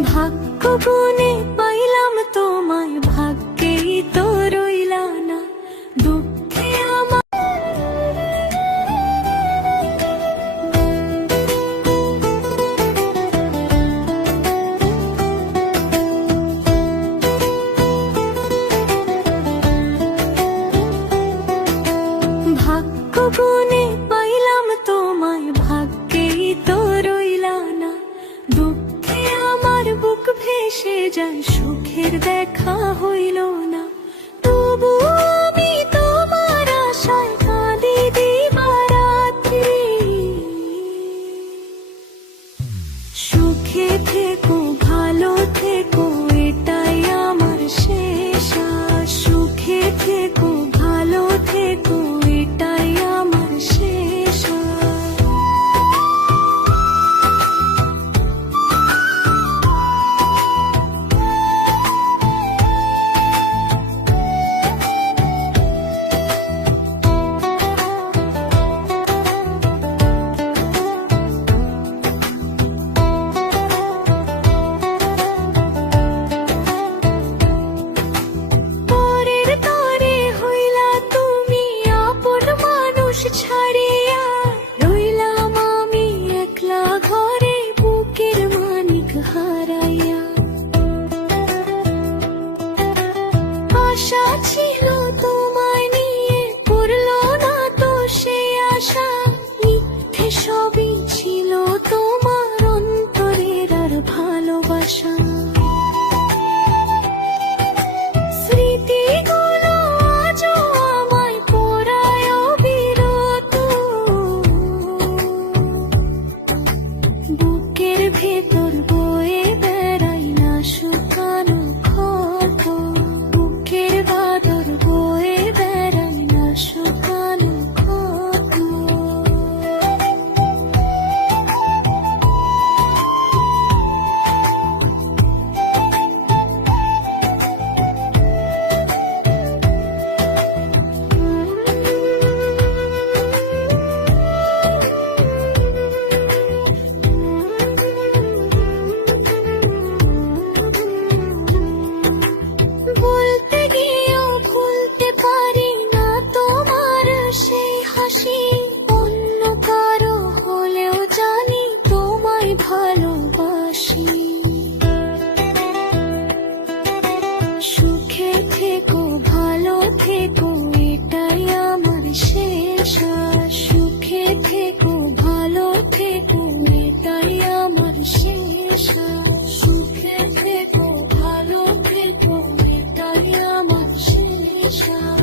ভাগ্য গুণে পাইলাম তোমায়, ভাগ্যেই তো রইলা না দুঃখে আমার। ভাগ্য গুণে পাইলাম তোমায়, ভাগ্যেই তো রইলা না দুঃখে আমার বুক ভেসে যায়, সুখের দেখা হইল না। তবু আমি তোমার আশায় কাঁদি দিবারাত্রি। সুখে থেকো ভালো থেকো এটাই আমার শেষ আশ। সুখে থেকো ভালো থেকো এটাই আমার শেষ আশ। ছাড়িয়া রইলাম আমি একলা ঘরে, বুকের মানিক হারাইয়া। আশা ছিল তোমায় নিয়ে, করল না তো সে আশা। মিথ্যে সবই ছিল তোমার অন্তরের আর ভালোবাসা। স্মৃতিগুলো আজও আমায় পোড়ায় অবিরত। বুকের ভেতর বয়ে বেড়াই না শুকানো ক্ষত। বুকের বাদর বয়ে বেড়াই না শুকানো ক্ষত। বলতে গিয়েও ভুলতে পারি না তোমার সেই হাসি। অন্য কারো হলেও জানি তোমায় ভালোবাসি। সুখে থেকো ভালো থেকো এটাই আমার শেষ আশ। সুখে থেকো ভালো থেকো এটাই আমার শেষ আশ। সুখে থেকো ভালো থেকো এটাই আমার শেষ আশ।